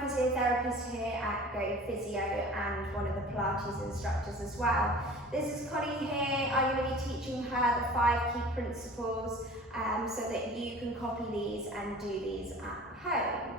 a physiotherapist here at goPhysio and one of the Pilates instructors as well. This is Connie here. I'm going to be teaching her the 5 key principles so that you can copy these and do these at home.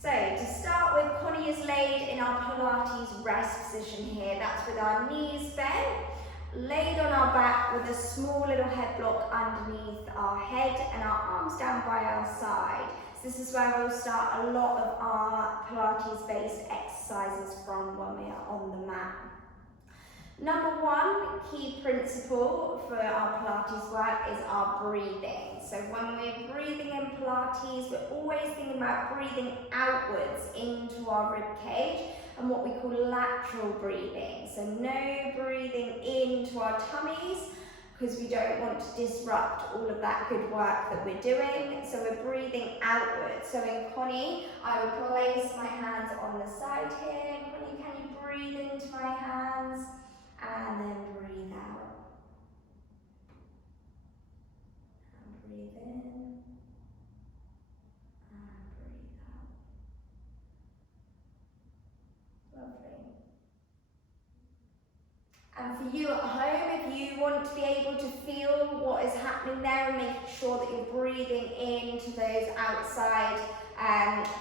So to start with, Connie is laid in our Pilates rest position here. That's with our knees bent, laid on our back with a small little head block underneath our head and our arms down by our side. So this is where we'll start a lot of our Pilates based exercises from when we are on the mat. Number 1 key principle for our Pilates work is our breathing. So when we're breathing in Pilates, we're always thinking about breathing outwards into our rib cage and what we call lateral breathing. So no breathing into our tummies because we don't want to disrupt all of that good work that we're doing. So we're breathing outwards. So in Connie, I would place my hands on the side here. Connie, can you breathe into my hands? And then breathe out. And breathe in. And breathe out. Lovely. And for you at home, if you want to be able to feel what is happening there and make sure that you're breathing into those outside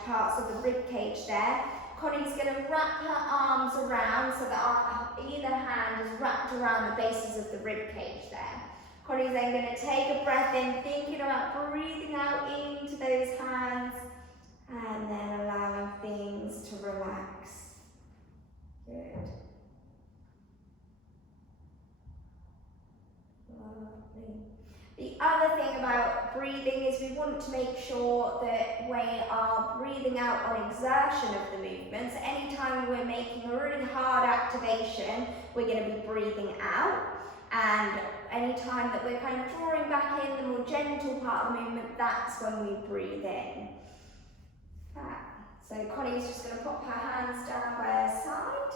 parts of the rib cage there, Connie's going to wrap her arms around so that either hand is wrapped around the bases of the rib cage there. Connie's then going to take a breath in, thinking about breathing out into those hands and then allowing things to relax. Good. Lovely. The other thing about breathing is we want to make sure that we are breathing out on exertion of the movements. Anytime we're making a really hard activation, we're going to be breathing out. And anytime that we're kind of drawing back in the more gentle part of the movement, that's when we breathe in. So Connie's just going to pop her hands down by her side.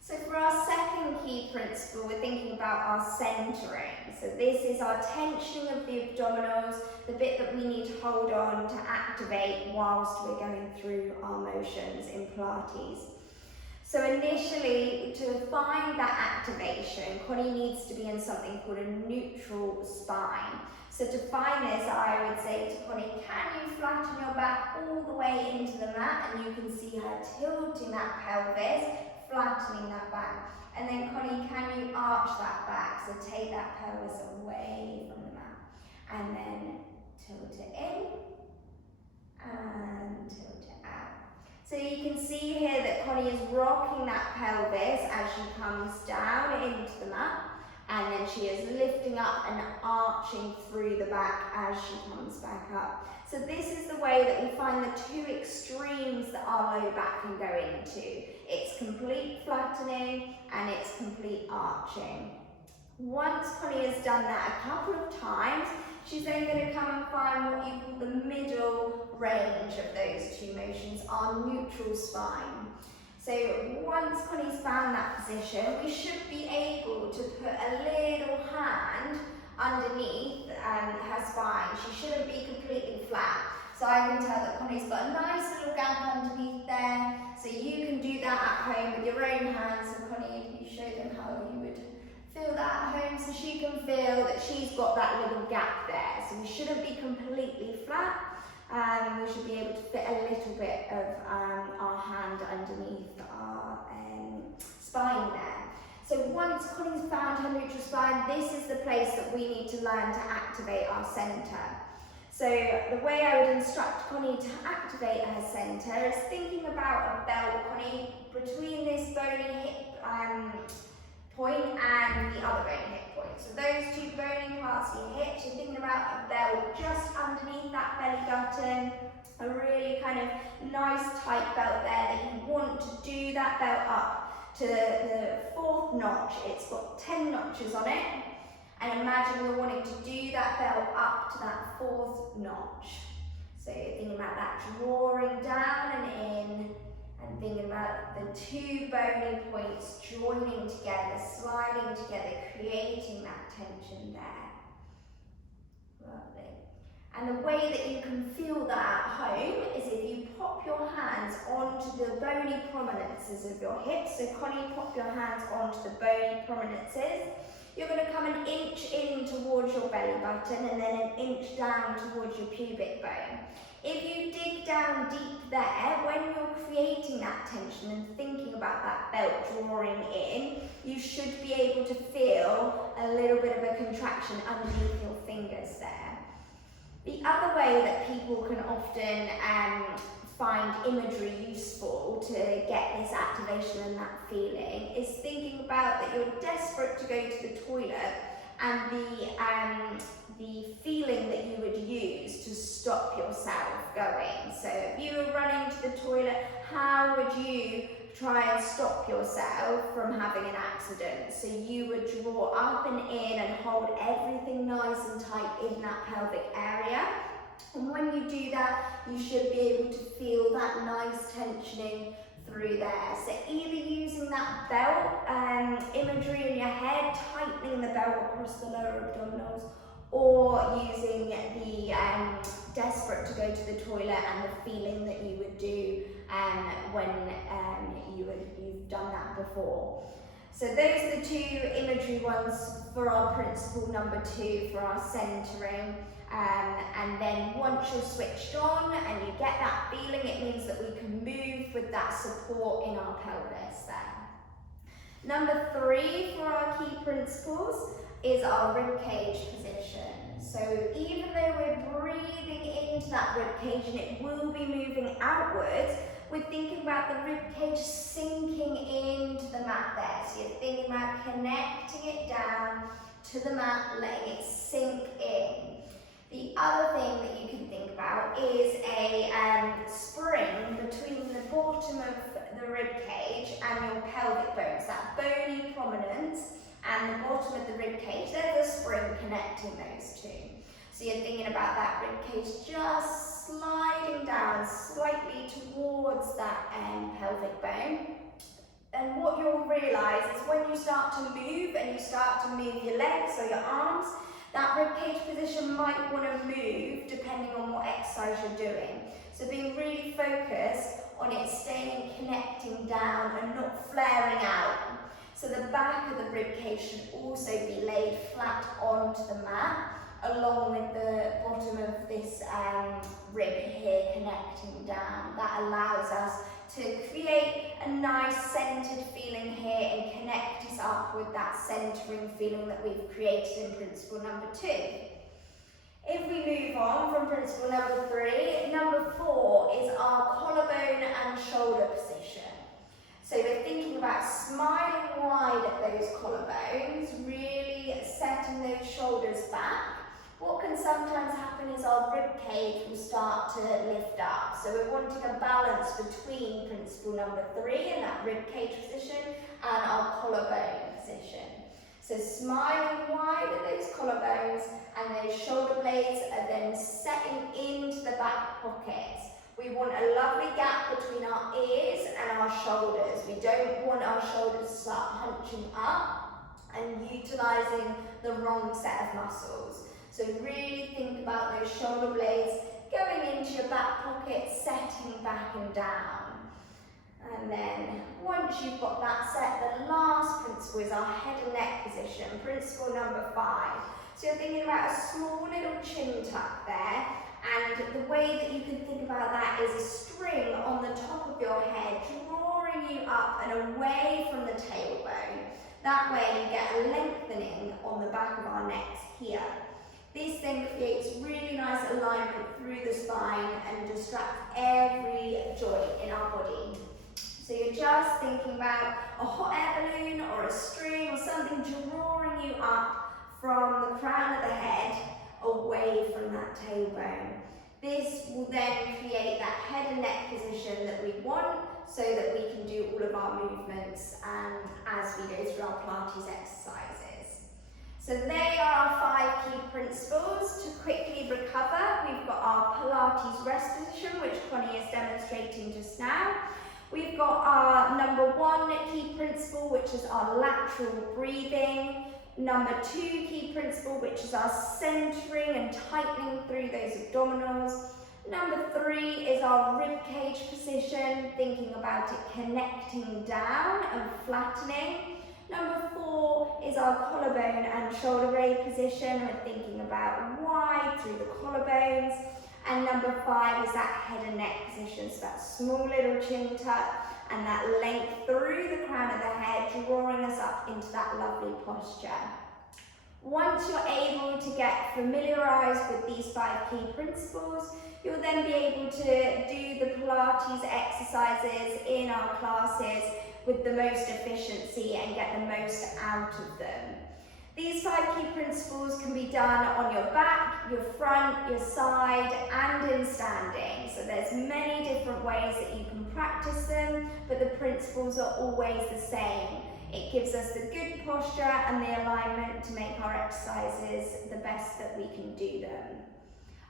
So for our second key principle, we're thinking about our centering. So this is our tensioning of the abdominals, the bit that we need to hold on to activate whilst we're going through our motions in Pilates. So initially, to find that activation, Connie needs to be in something called a neutral spine. So to find this, I would say to Connie, can you flatten your back all the way into the mat? And you can see her tilting that pelvis, flattening that back. And then Connie, can you arch that back? So take that pelvis away from the mat. And then tilt it in and tilt it out. So you can see here that Connie is rocking that pelvis as she comes down into the mat. And then she is lifting up and arching through the back as she comes back up. So this is the way that we find the 2 extremes that our low back can go into. It's complete flattening and it's complete arching. Once Connie has done that a couple of times, she's then going to come and find what you call the middle range of those 2 motions, our neutral spine. So once Connie's found that position, we should be able to put a little hand underneath her spine. She shouldn't be completely flat. So I can tell that Connie's got a nice little gap underneath there. So you can do that at home with your own hands. So Connie, you show them how you would feel that at home so she can feel that she's got that little gap there. So we shouldn't be completely flat. We should be able to fit a little bit of our hand underneath our spine there. So once Connie's found her neutral spine, this is the place that we need to learn to activate our centre. So the way I would instruct Connie to activate her centre is thinking about a belt, Connie, between this bony hip point and the other bony hip point. So those 2 bony parts of your hips, you're thinking about a belt just underneath that belly button, a really kind of nice tight belt there that you want to do that belt up to the 4th notch. It's got 10 notches on it. And imagine you're wanting to do that belt up to that 4th notch. So you're thinking about that drawing down and in, and thinking about the 2 bony points joining together, sliding together, creating that tension there. Lovely. And the way that you can feel that at home is if you pop pop your hands onto the bony prominences of your hips. So Connie, pop your hands onto the bony prominences. You're going to come an inch in towards your belly button and then an inch down towards your pubic bone. If you dig down deep there, when you're creating that tension and thinking about that belt drawing in, you should be able to feel a little bit of a contraction underneath your fingers there. The other way that people can often find imagery useful to get this activation and that feeling is thinking about that you're desperate to go to the toilet and the feeling that you would use to stop yourself going. So if you were running to the toilet, how would you try and stop yourself from having an accident? So you would draw up and in and hold everything nice and tight in that pelvic area. And when you do that, you should be able to feel that nice tensioning through there. So either using that belt imagery in your head, tightening the belt across the lower abdominals, or using the desperate to go to the toilet and the feeling that you would do when you've done that before. So those are the two imagery ones for our principle number 2 for our centering. And then once you're switched on and you get that feeling, it means that we can move with that support in our pelvis there. Number 3 for our key principles is our ribcage position. So even though we're breathing into that ribcage and it will be moving outwards, we're thinking about the ribcage sinking into the mat there. So you're thinking about connecting it down to the mat, letting it sink in. The other thing that you can think about is a spring between the bottom of the ribcage and your pelvic bones, that bony prominence and the bottom of the ribcage. There's a spring connecting those two. So you're thinking about that ribcage just sliding down slightly towards that pelvic bone. And what you'll realise is when you start to move and you start to move your legs or your arms, that ribcage position might want to move depending on what exercise you're doing. So being really focused on it staying connecting down and not flaring out. So the back of the ribcage should also be laid flat onto the mat, along with the bottom of this rib here connecting down. That allows us to create a nice centered feeling here and connect us up with that centering feeling that we've created in principle number 2. If we move on from principle number 3, number 4 is our collarbone and shoulder position. So we're thinking about smiling wide at those collarbones, really setting those shoulders back. What can sometimes happen is our ribcage will start to lift up. So we're wanting a balance between principle number 3 and that ribcage position and our collarbone position. So smiling wide at those collarbones and those shoulder blades are then setting into the back pockets. We want a lovely gap between our ears and our shoulders. We don't want our shoulders to start hunching up and utilising the wrong set of muscles. So really think about those shoulder blades going into your back pocket, setting back and down. And then once you've got that set, the last principle is our head and neck position, principle number 5. So you're thinking about a small little chin tuck there, and the way that you can think about that is a string on the top of your head, drawing you up and away from the tailbone. That way you get a lengthening on the back of our necks here. This then creates really nice alignment through the spine and distracts every joint in our body. So you're just thinking about a hot air balloon or a string or something drawing you up from the crown of the head away from that tailbone. This will then create that head and neck position that we want so that we can do all of our movements as we go through our Pilates exercises. So they are our 5 key principles. To quickly recover, we've got our Pilates rest position, which Connie is demonstrating just now. We've got our number 1 key principle, which is our lateral breathing. Number 2 key principle, which is our centering and tightening through those abdominals. Number 3 is our rib cage position, thinking about it connecting down and flattening. Number 4 is our collarbone and shoulder blade position. We're thinking about wide through the collarbones. And number 5 is that head and neck position, so that small little chin tuck and that length through the crown of the head, drawing us up into that lovely posture. Once you're able to get familiarised with these 5 key principles, you'll then be able to do the Pilates exercises in our classes with the most efficiency and get the most out of them. These 5 key principles can be done on your back, your front, your side, and in standing. So there's many different ways that you can practice them, but the principles are always the same. It gives us the good posture and the alignment to make our exercises the best that we can do them.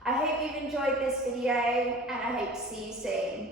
I hope you've enjoyed this video, and I hope to see you soon.